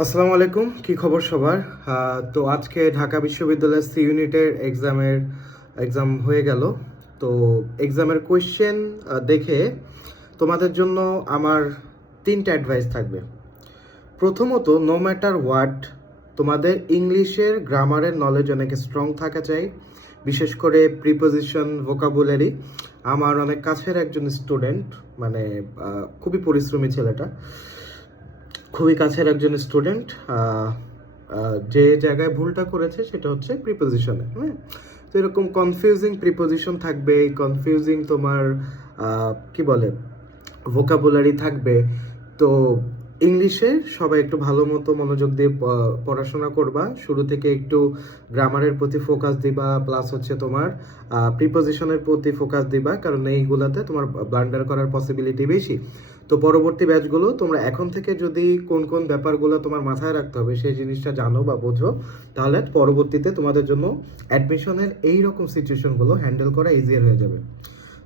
আসসালামু আলাইকুম, কি খবর সবার? তো আজকে ঢাকা বিশ্ববিদ্যালয়ের সি ইউনিটের এক্সাম হয়ে গেল। তো এক্সামের কোয়েশ্চেন দেখে তোমাদের জন্য আমার 3টা অ্যাডভাইস থাকবে। প্রথমত, নো ম্যাটার হোয়াট, তোমাদের ইংলিশের গ্রামারের নলেজ অনেক স্ট্রং থাকা চাই, বিশেষ করে প্রিপোজিশন, ভোকাবুলারি। আমার অনেক কাছের একজন স্টুডেন্ট, মানে খুবই পরিশ্রমী ছেলেটা, খুবই কাছের একজন স্টুডেন্ট, যে জায়গায় ভুলটা করেছে সেটা হচ্ছে প্রিপোজিশনে। হ্যাঁ, তো এরকম কনফিউজিং প্রিপোজিশন থাকবে, কনফিউজিং তোমার কি বলে ভোকাবুলারি থাকবে। তো ইংলিশে সবাই একটু ভালো মতো মনোযোগ দিয়ে পড়াশোনা করবা, শুরু থেকে একটু গ্রামারের প্রতি ফোকাস দিবা, প্লাস হচ্ছে তোমার প্রিপোজিশনের প্রতি ফোকাস দিবা, কারণ এইগুলাতে তোমার ব্লান্ডার করার পসিবিলিটি বেশি। তো পরবর্তী ব্যাচগুলো তোমরা এখন থেকে যদি কোন কোন ব্যাপারগুলো তোমার মাথায় রাখতে হবে সেই জিনিসটা জানো বা বোঝো, তাহলে পরবর্তীতে তোমাদের জন্য অ্যাডমিশনের এই রকম সিচুয়েশনগুলো হ্যান্ডেল করা ইজিয়ার হয়ে যাবে।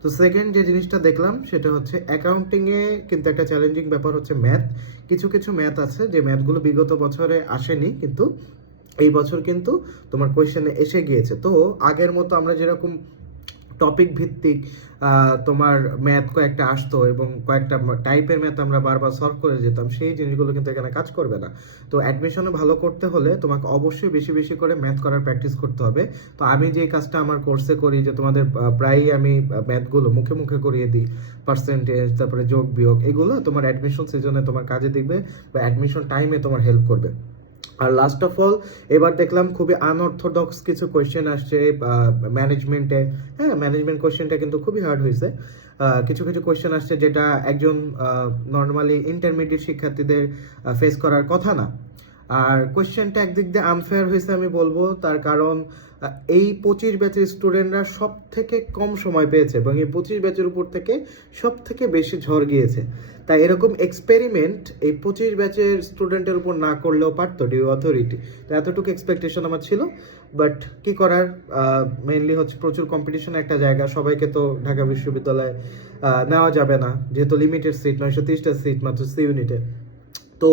তো সেকেন্ড যে জিনিসটা দেখলাম সেটা হচ্ছে অ্যাকাউন্টিংয়ে কিন্তু একটা চ্যালেঞ্জিং ব্যাপার হচ্ছে ম্যাথ। কিছু কিছু ম্যাথ আছে যে ম্যাথগুলো বিগত বছরে আসেনি, কিন্তু এই বছর কিন্তু তোমার কোয়েশ্চেনে এসে গিয়েছে। তো আগের মতো আমরা যেরকম টপিক ভিত্তিক তোমার ম্যাথ কয়েকটা আসতো এবং কয়েকটা টাইপের ম্যাথ আমরা বারবার সলভ করে যেতাম, সেই জিনিসগুলো কিন্তু এখানে কাজ করবে না। তো অ্যাডমিশনে ভালো করতে হলে তোমাকে অবশ্যই বেশি বেশি করে ম্যাথ করার প্র্যাকটিস করতে হবে। তো আমি যে কাজটা আমার কোর্সে করি, যে তোমাদের প্রায়ই আমি ম্যাথগুলো মুখে মুখে করিয়ে দিই, পার্সেন্টেজ, তারপরে যোগ বিয়োগ, এগুলো তোমার অ্যাডমিশন সিজনে তোমার কাজে দিবে বা অ্যাডমিশন টাইমে তোমার হেল্প করবে। আর লাস্ট অফ অল, এবার দেখলাম খুবই আনঅর্থোডক্স কিছু কোয়েশ্চেন আসছে ম্যানেজমেন্টে। হ্যাঁ, ম্যানেজমেন্ট কোয়েশ্চেনটা কিন্তু খুবই হার্ড হয়েছে। কিছু কিছু কোয়েশ্চেন আসছে যেটা একজন নর্মালি ইন্টারমিডিয়েট শিক্ষার্থীদের ফেস করার কথা না। আর কোয়েশ্চেনটা একদিক দিয়ে আনফেয়ার হয়েছে আমি বলবো, তার কারণ এই 25 ব্যাচের স্টুডেন্টরা সব থেকে কম সময় পেয়েছে এবং এই 25 ব্যাচের উপর থেকে সব থেকে বেশি ঝড় গিয়েছে। তাই এরকম এক্সপেরিমেন্ট এই 25 ব্যাচের স্টুডেন্টের উপর না করলেও পারতো ডিউ অথরিটি। তো এতটুকু এক্সপেকটেশন আমার ছিল, বাট কি করার, মেইনলি হচ্ছে প্রচুর কম্পিটিশন একটা জায়গা, সবাইকে তো ঢাকা বিশ্ববিদ্যালয়ে নেওয়া যাবে না, যেহেতু লিমিটেড সিট, 930টা সিট মাত্র সি ইউনিটে। তো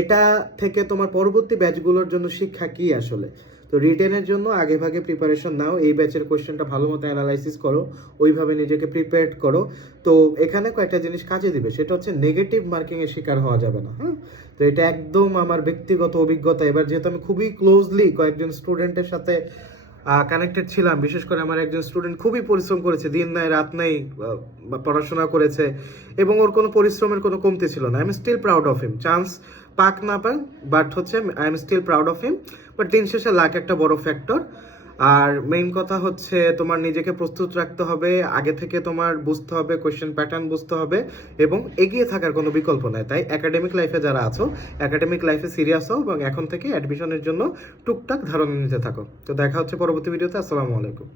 এটা থেকে তোমার পরবর্তী ব্যাচগুলোর জন্য শিক্ষা কি আসলে? তো রিটেনের জন্য আগে ভাগে প্রিপারেশন নাও, এই ব্যাচের কোশ্চেনটা ভালো মতো অ্যানালাইসিস করো, ওইভাবে নিজেকে প্রিপেয়ার করো। তো এখানে কয়েকটা জিনিস কাজে দিবে, সেটা হচ্ছে নেগেটিভ মার্কিং এর শিকার হওয়া যাবে না। হ্যাঁ, তো এটা একদম আমার ব্যক্তিগত অভিজ্ঞতা। এবার যেহেতু আমি খুবই ক্লোজলি কয়েকজন স্টুডেন্টের সাথে কানেক্টেড ছিলাম, বিশেষ করে আমার একজন স্টুডেন্ট খুবই পরিশ্রম করেছে, দিন নাই রাত নাই পড়াশোনা করেছে এবং ওর কোনো পরিশ্রমের কোনো কমতি ছিল না। I am still proud of him, chance পাক না পাক, বাট হচ্ছে I am still proud of him. But দিন শেষে লাক একটা বড় ফ্যাক্টর। আর মেইন কথা হচ্ছে তোমার নিজেকে প্রস্তুত রাখতে হবে, আগে থেকে তোমার বুঝতে হবে, কোয়েশ্চেন প্যাটার্ন বুঝতে হবে এবং এগিয়ে থাকার কোনো বিকল্প নাই। তাই একাডেমিক লাইফে যারা আছো, একাডেমিক লাইফে সিরিয়াস হও এবং এখন থেকে অ্যাডমিশনের জন্য টুকটাক ধারণা নিতে থাকো। তো দেখা হচ্ছে পরবর্তী ভিডিওতে। আসসালামু আলাইকুম।